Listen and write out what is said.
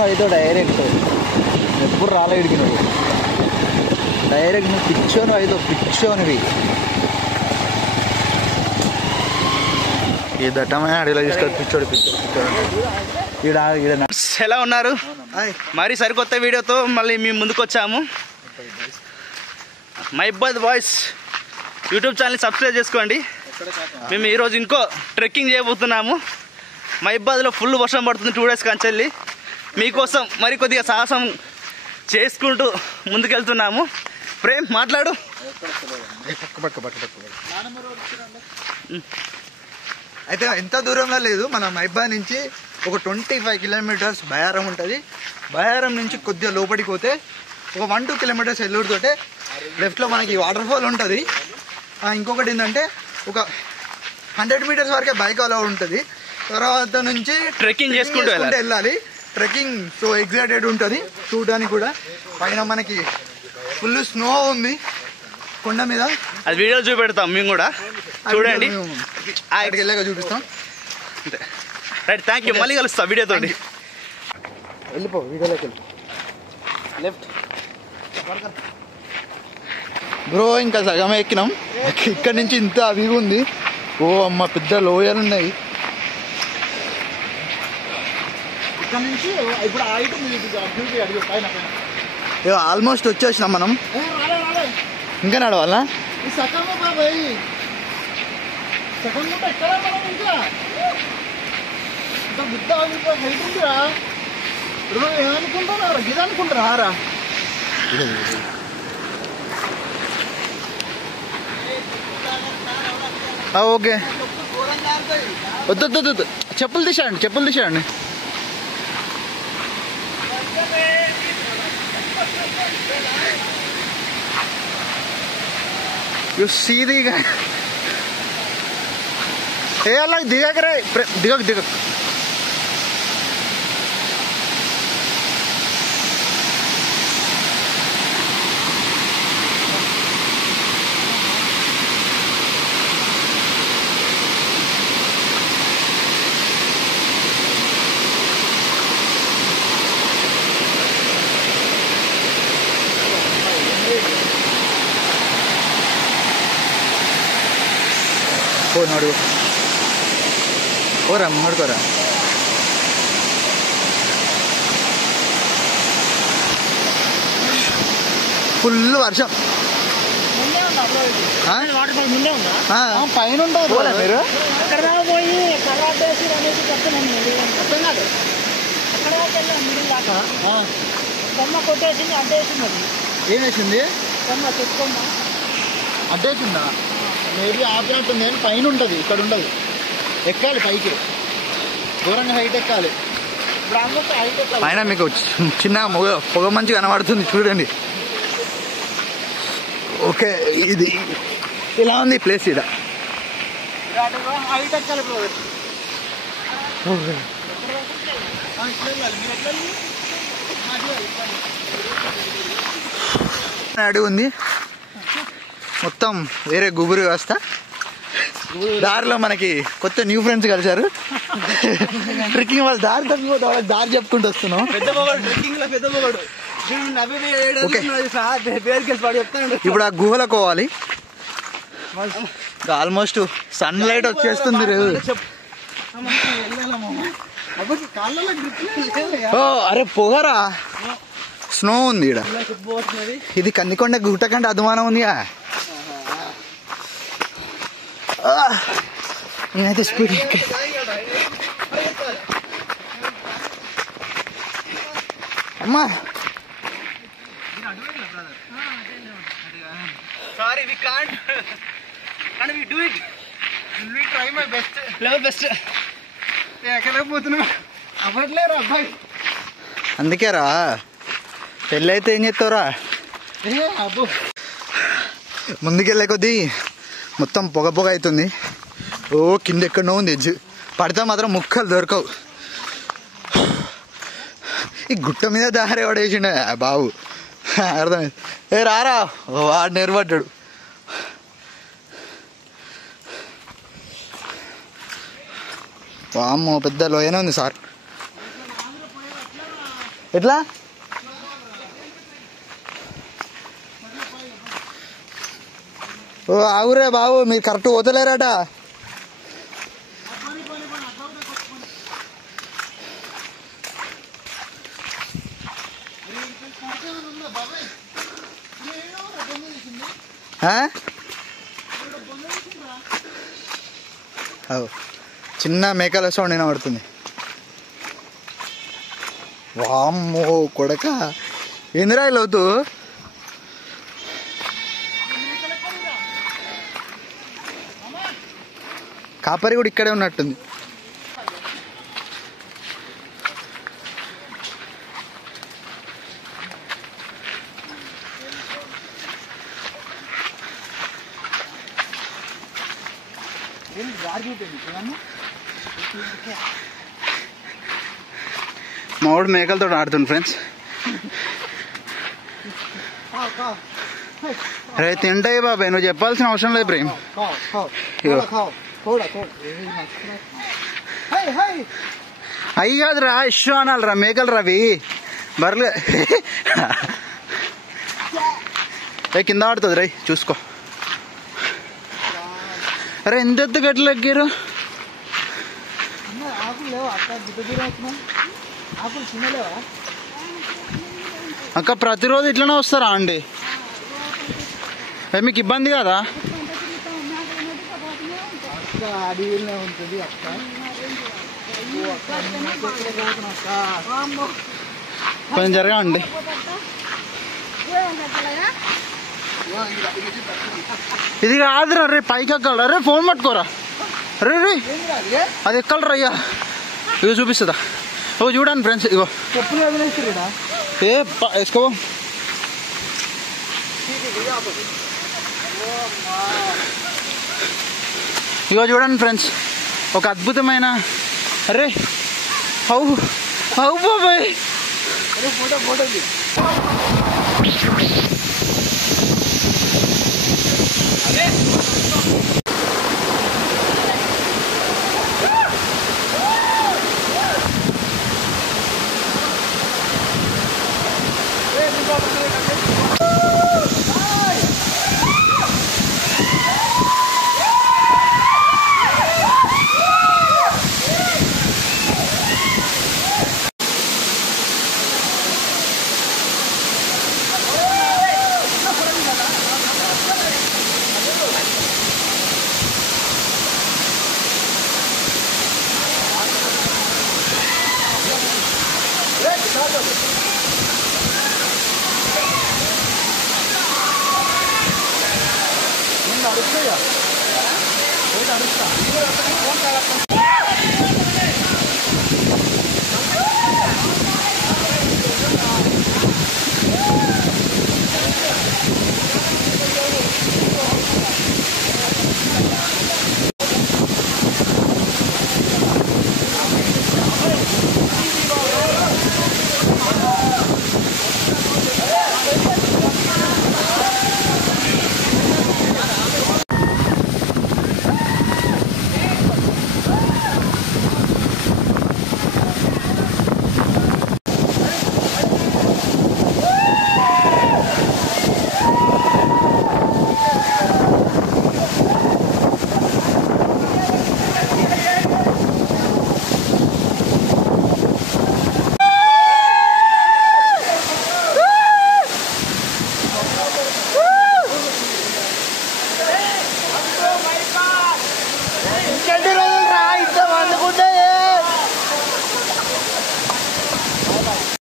పిచ్చోను అయితే డైరెక్ట్ ఎప్పుడు రాలే ఇడికి నువ్వు డైరెక్ట్ నువ్వు పిచ్చోను అయితే పిచ్చోనివి ఈ దట్టమైన అడిలో తీసుకొని పిచ్చోడు ఎలా ఉన్నారు? మరి సరికొత్త వీడియోతో మళ్ళీ మేము ముందుకు వచ్చాము. మైబాద్ బాయ్స్ యూట్యూబ్ ఛానల్ సబ్స్క్రైబ్ చేసుకోండి. మేము ఈరోజు ఇంకో ట్రెక్కింగ్ చేయబోతున్నాము. మైబాద్లో ఫుల్ వర్షం పడుతుంది 2 days కంచెల్లి. మీకోసం మరి కొద్దిగా సాహసం చేసుకుంటూ ముందుకెళ్తున్నాము. ప్రేమ్ మాట్లాడు. అయితే ఎంత దూరంలో లేదు, మన మైబాద్ నుంచి ఒక 25 kilometers బయారం ఉంటుంది. బయారం నుంచి కొద్దిగా లోపలికి పోతే ఒక 1-2 kilometers ఎల్లూరుతోటే లెఫ్ట్లో మనకి వాటర్ ఫాల్ ఉంటుంది. ఇంకొకటి ఏంటంటే ఒక 100 meters వరకే బైక్ అలా ఉంటుంది. తర్వాత నుంచి ట్రెక్కింగ్ చేసుకుంటూ వెళ్ళాలి. ట్రెక్కింగ్ సో ఎగ్జైటెడ్ ఉంటుంది చూడడానికి కూడా. పైన మనకి ఫుల్ స్నో ఉంది కొండ మీద. అది వీడియో చూపెడతాం మేము కూడా, చూడండి. వెళ్ళాక చూపిస్తాం. Right, thank you. మళ్ళీ కలుస్తాం వీడియోతో. వెళ్ళిపో వీడియోలోకి వెళ్ళి లెఫ్ట్ బ్రో. ఇంకా సగమే ఎక్కినాం. ఇక్కడ నుంచి ఇంత వ్యూ ఉంది. ఓ అమ్మ పెద్ద లోయలు ఉన్నాయి ఇక్కడ నుంచి. ఇప్పుడు ఆల్మోస్ట్ వచ్చేసినాం మనం. ఇంకా నడవాలా? ఏమనుకుంటున్నారా? గిది అనుకుంటారా? ఓకే, వద్దు చెప్పులు తీసేయండి. You see the guy. Hey, Allah, దిగకు. ನೋಡ್ಕೋರ ఫుల్ వర్షం. పైన ఉంటారు మీరు. ఏం వేసింది? అడ్డేసిందా? మేబీ ఆపినట్టుంది. కానీ పైన ఉంటుంది, ఇక్కడ ఉండదు. ఎక్కాలి పైకి, దూరంగా హైట్ ఎక్కాలి. పైన మీకు చిన్న పొగ మంచి కనబడుతుంది చూడండి. ఓకే, ఇది ఇలా ఉంది ప్లేస్. ఇక్కడ హైట్ ఎక్కాలి. అడుగు ఉంది మొత్తం వేరే గుబురు వ్యవస్థ. దారిలో మనకి కొత్త న్యూ ఫ్రెండ్స్ కలిసారు. ట్రెక్కింగ్ వాళ్ళు దారి తప్పిపోతే వాళ్ళకి దారి చెప్పుకుంటూ వస్తున్నాం. ఇప్పుడు ఆ గుహలకు పోవాలి. ఆల్మోస్ట్ సన్ లైట్ వచ్చేస్తుంది. అరే పొగరా, స్నో ఉంది ఇక్కడ. ఇది కందికొండ గుట్ట కంటే అదుమానం ఉందిగా. నేనైతే స్పీడ్ అమ్మా. Sorry, we can't. Can we do it? We try my best. Level best. ఎక్కలేకపోతున్నా అవ్వట్లేరా అబ్బాయి. అందుకేరా పెళ్ళి అయితే ఏం చేస్తావురా? ముందుకెళ్ళే కొద్దీ మొత్తం పొగ అవుతుంది. ఓ కింద ఎక్కడో ఉంది ఎడ్జ్. పడితే మాత్రం ముక్కలు దొరకవు. ఈ గుట్ట మీద దారి పడేసిండే బాబు. అర్థమైంది. రారా వాడు నెరబడ్డాడు. వామ్మో పెద్ద లోయనే ఉంది సార్. ఎట్లా ఓ ఆగురే బాబు మీరు కరెక్ట్ పోతలేరట చిన్న మేకల సౌండ్ వినబడుతుంది వామ్మో కొడక ఏందిరా లోతు కాపరి కూడా ఇక్కడే ఉన్నట్టుంది మావాడు మేకలతో ఆడుతుంది ఫ్రెండ్స్ రే తింటాయి బాబాయ్ నువ్వు చెప్పాల్సిన అవసరం లేదు ప్రేమ్ అయ్యి కాదురా ఇష్యూ అనాలిరా మేకలు రవి బర్లే కింద ఆడుతుంది రై చూసుకో అరే ఎంత ఎత్తు గట్లు ఎక్కారు అక్క ప్రతిరోజు ఇట్లనే వస్తారా అండి మీకు ఇబ్బంది కదా అడవిలో ఉంటుంది అక్క కొంచెం జరగండి ఇది కాదురా రే పైకి ఎక్కాలరా రే ఫోన్ పట్టుకోరా రే రే అది ఎక్కాలరా అయ్యా ఇగో చూపిస్తుందా ఓ చూడండి ఫ్రెండ్స్ ఇగో ఏ వేసుకో ఇగో చూడండి ఫ్రెండ్స్ ఒక అద్భుతమైన అరే హౌ హౌ బాబాయ్ ఫోటో ఫోటో అడుగుతా